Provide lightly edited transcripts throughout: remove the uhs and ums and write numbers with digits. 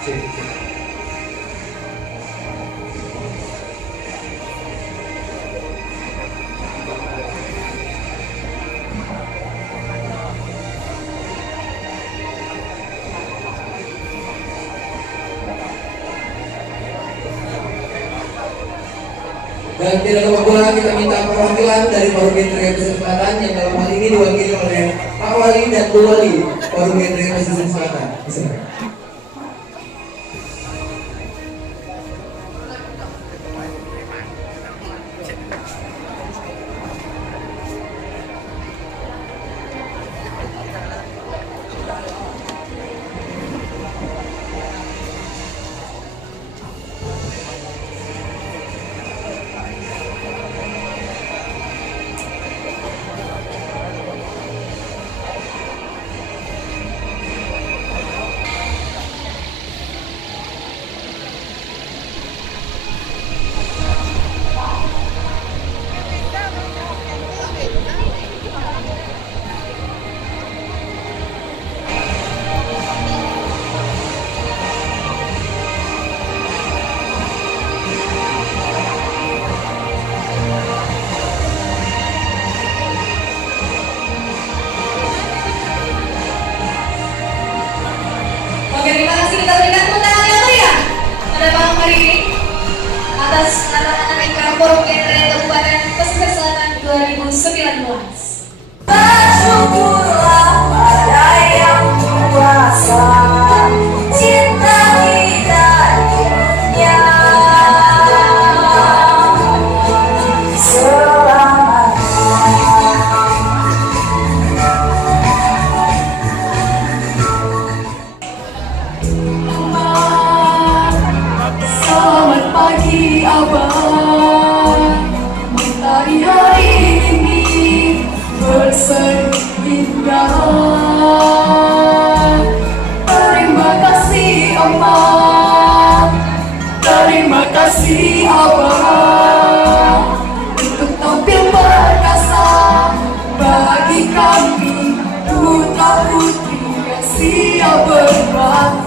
Dan tidak lupa pula kita minta perwakilan dari Forum Genre Pesisir Selatan yang dalam hal ini diwakili oleh Pak Wali dan Bu Wali Forum Genre Pesisir Selatan. Silakan. Terima kasih, kita berikan tepuk tangan yang meriah pada malam hari ini atas anak-anak Ikra Forum Genre Kabupaten Pesisir Selatan 2019. Bersyukurlah pada yang kuasa, cinta kita dunia Selamat pagi abang, mentari hari ini berseri indah. Terima kasih abang, terima kasih abang, untuk tampil perkasa bagi kami putra putri yang siap berbakti.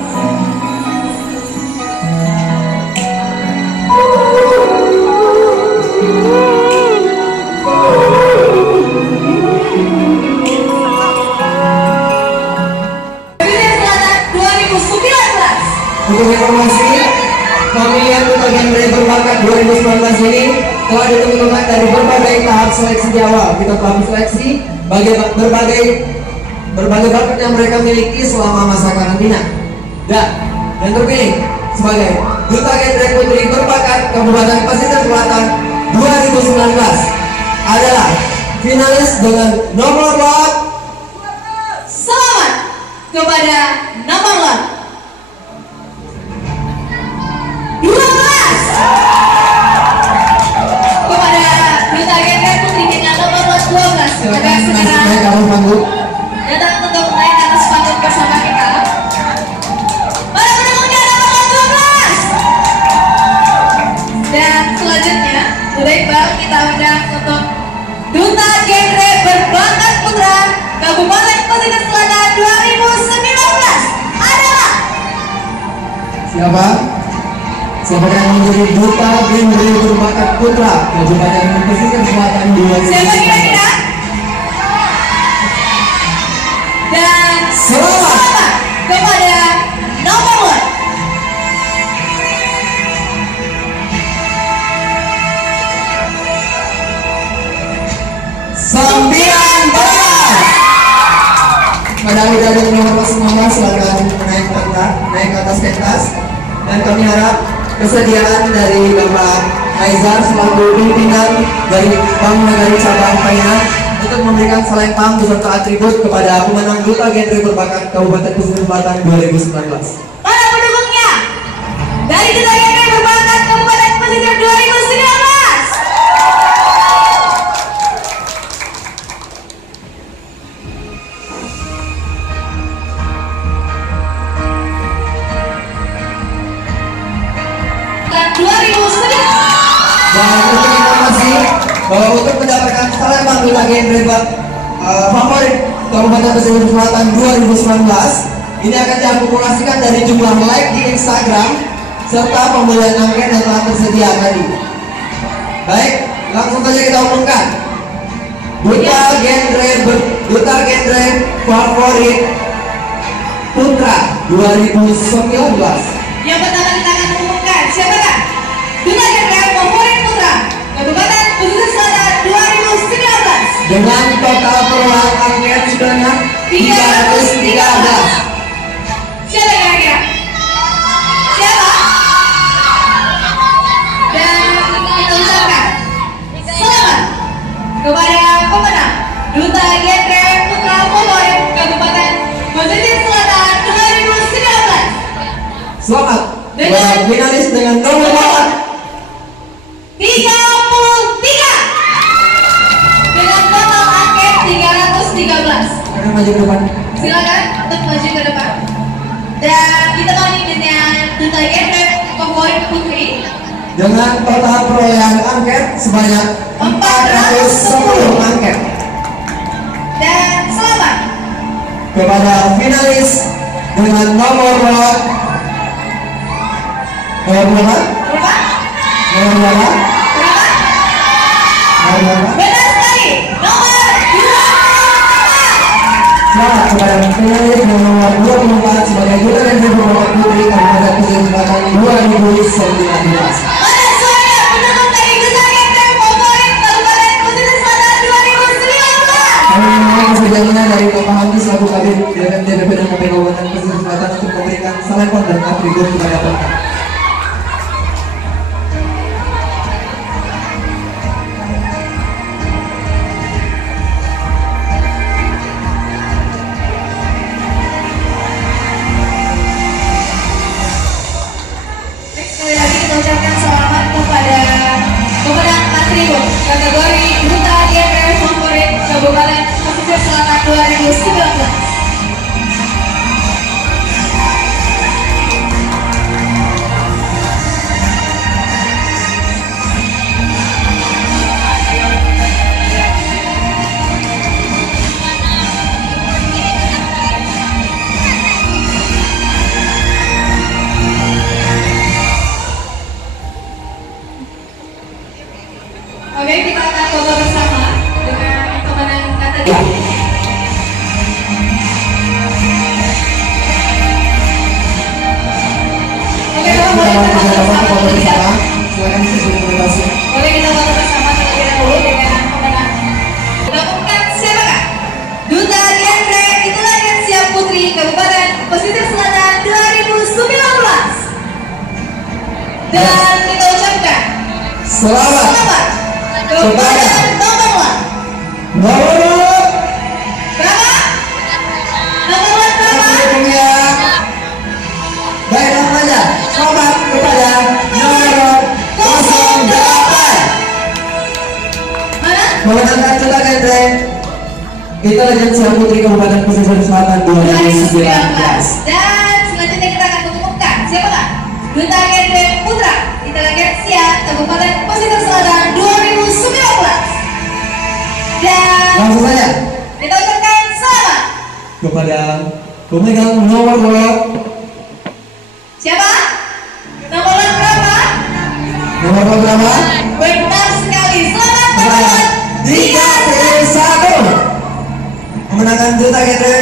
Untuk informasi, pemilihan Duta Genre Berbakat 2019 ini telah ditentukan dari berbagai tahap seleksi di awal. Kita telah seleksi berbagai bakat yang mereka miliki selama masa karantina. Dan terpilih sebagai Duta Genre Putri Berbakat Kabupaten Pesisir Selatan 2019 adalah finalis dengan nomor lot. Selamat kepada nomor lot 12 kepada Duta Genre Putri dengan nomor lot 12. Kepada segera datang untuk naik ke atas panggung bersama kita. Para pendukungnya nomor lot 12. Dan selanjutnya, sudah Iqbal, kita undang untuk Duta Genre Berbakat Putra Kabupaten Pesisir Selatan 2019 adalah siapa? Siapa yang menjadi Duta Genre Berbakat Putra Kabupaten Pesisir Selatan 2019? Siapa kira-kira? Dan selamat kepada nomor lot 19. Pada udah nomor 19 silakan naik ke atas pentas, dan kami harap kesediaan dari Bapak Aizar selaku pimpinan dari Bank Nagari Cabang Payana untuk memberikan selempang beserta atribut kepada pemenang Duta Genre Berbakat Kabupaten Pesisir Selatan 2019. para pendukungnya dari Duta Genre Berbakat Kabupaten Pesisir 2019. Dan untuk informasi bahwa untuk mendapatkan selempang Duta Genre favorit Kabupaten Pesisir Selatan 2019 Ini akan diakumulasikan dari jumlah like di Instagram serta pembelian angket yang telah tersedia tadi. Baik, langsung saja kita umumkan. Duta genre favorit Putra 2019. Yang pertama kita akan umumkan siapakah Duta Genre Favorit Putra Kabupaten Pesisir Selatan 2019 dengan total perolehan angket sebanyak 313. Siapa kira-kira? Siapa? Dan kita ucapkan selamat kepada pemenang Duta Genre Putra Favorit Kabupaten Pesisir Selatan 2019. Selamat buat finalis dengan nomor 33 dengan total angket 313. Akan maju ke depan. Silakan untuk maju ke depan. Dan ditemani dengan Duta Genre Favorit Putri dengan total perolehan angket sebanyak 410 angket. dan selamat Kepada finalis dengan nomor berapa? berapa? Nomor berapa? Berapa? Nomor berapa? Benar sekali. Nomor 24. Selamat kepada finalis dengan nomor 24 sebagai Duta Genre Favorit Putri Kabupaten Pesisir Selatan 2019. Mana suara pendukung dari Duta Genre Favorit Kabupaten Pesisir Selatan 2019? Kami memohon kesediaannya dari Bapak Hamdi selaku Kabid DPP dan KPU Kabupaten Pesisir Selatan untuk memberikan salepon dan atribut kepada Bapak. Sekali lagi kita ucapkan selamat kepada pemenang atribut kategori Duta Genre Favorit Kabupaten Pesisir Selatan 2019. Oke, kita akan foto bersama dengan pemenang kategori. Oke, Bapak boleh kita foto bersama terlebih dahulu. Silakan disertifikasi. Boleh kita foto bersama terlebih dahulu dengan pemenang. Kita umumkan siapakah? Duta Genre Intelijensia Putri Kabupaten Pesisir Selatan 2019. Dan kita ucapkan Selamat kepada nomor nomor berapa? Nomor berapa? pendukungnya. Baik, langsung aja. Selamat kepada nomor 08 Mana? memenangkan Duta Genre Intelijensia Putri Kabupaten Pesisir Selatan 2019. Dan selanjutnya kita akan mengumumkan siapakah Duta Genre Putra Intelijensia Kabupaten Pesisir Selatan 2019. Dan Langsung saja kita ucapkan selamat kepada pemegang nomor siapa? Nomor berapa? nomor berapa? Benar sekali. Selamat nomor 31 memenangkan Duta Genre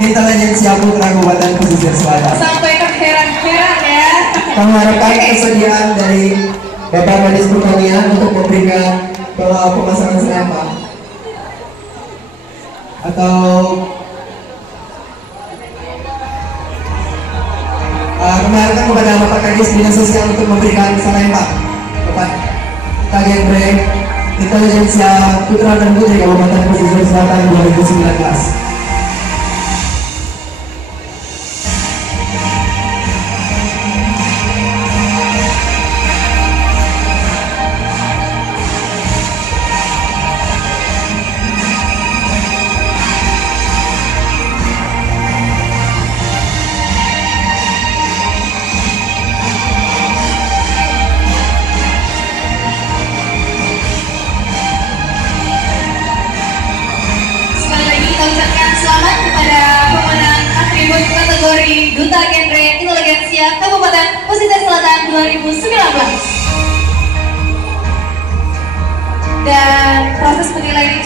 Intelijensia Putra Kabupaten Pesisir Selatan. sampai terheran-heran ya. Kami harapkan kesediaan dari Bapak Kadis Pertanian untuk memberikan pemasangan selempang atau kami harapkan kepada Bapak Kadis Dinas Sosial untuk memberikan selempang kepada Duta Genre Intelijensia Putra dan Putri Kabupaten Pesisir Selatan 2019. Sekali lagi kita ucapkan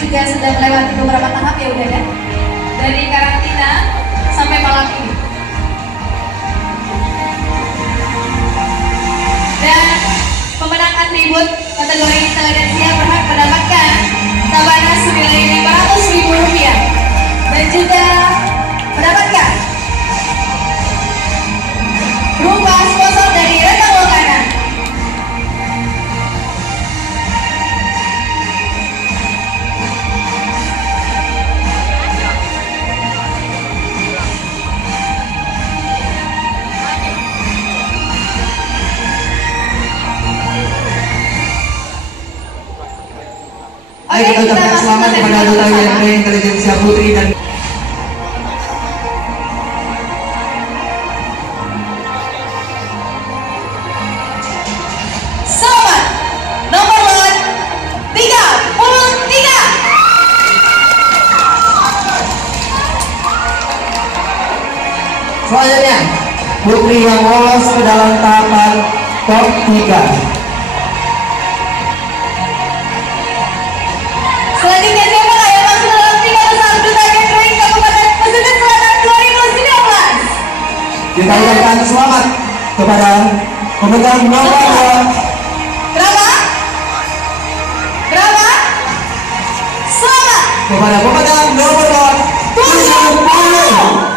juga sudah melewati beberapa tahap ya udah kan? Dari karantina sampai malam ini. Dan pemenang atribut kategori intelijensia berhak mendapatkan tabanan senilai Rp500.000 dan juga mendapatkan berupa sponsor dari Reta Lokana. Ayo kita ucapkan selamat kepada duta INP Intelijensia Putri dan Selamat nomor lot 33. selanjutnya Putri yang lolos ke dalam tahapan top 3. Selanjutnya siapa yang masuk dalam 3 besar duta gathering Kabupaten Pesisir Selatan 2019? Kita ucapkan selamat kepada pemegang nomor Berapa? Berapa? Selamat. kepada pemegang nomor 70.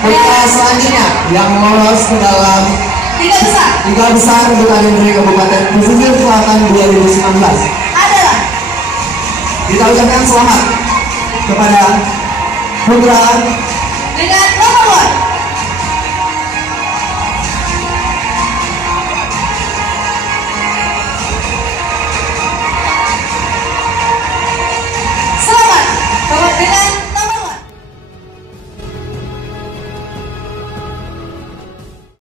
Putra selanjutnya yang lolos ke dalam 3 besar 3 besar duta gathering Kabupaten Pesisir Selatan 2019 adalah kita ucapkan selamat kepada putra dengan nomor lot